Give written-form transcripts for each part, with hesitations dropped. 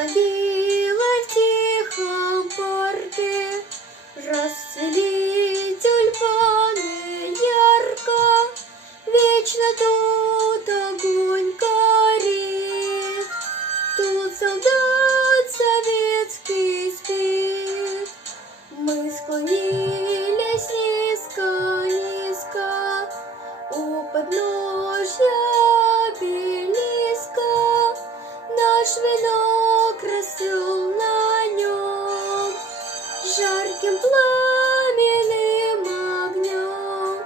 могилы в тихом парке расцвели тюльпаны ярко, вечно тут огонь горит, тут солдат советский спит. Мы склонились низко-низко у подножья обелиска. Наш венок расцвел на нем жарким пламенным огнем.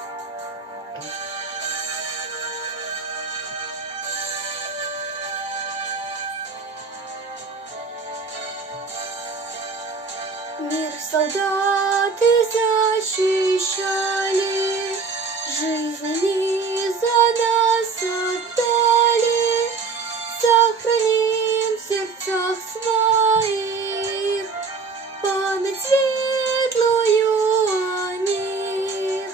Мир солдаты защищали, жизни за нас отдали. Сохраним в сердцах своих память светлую о них.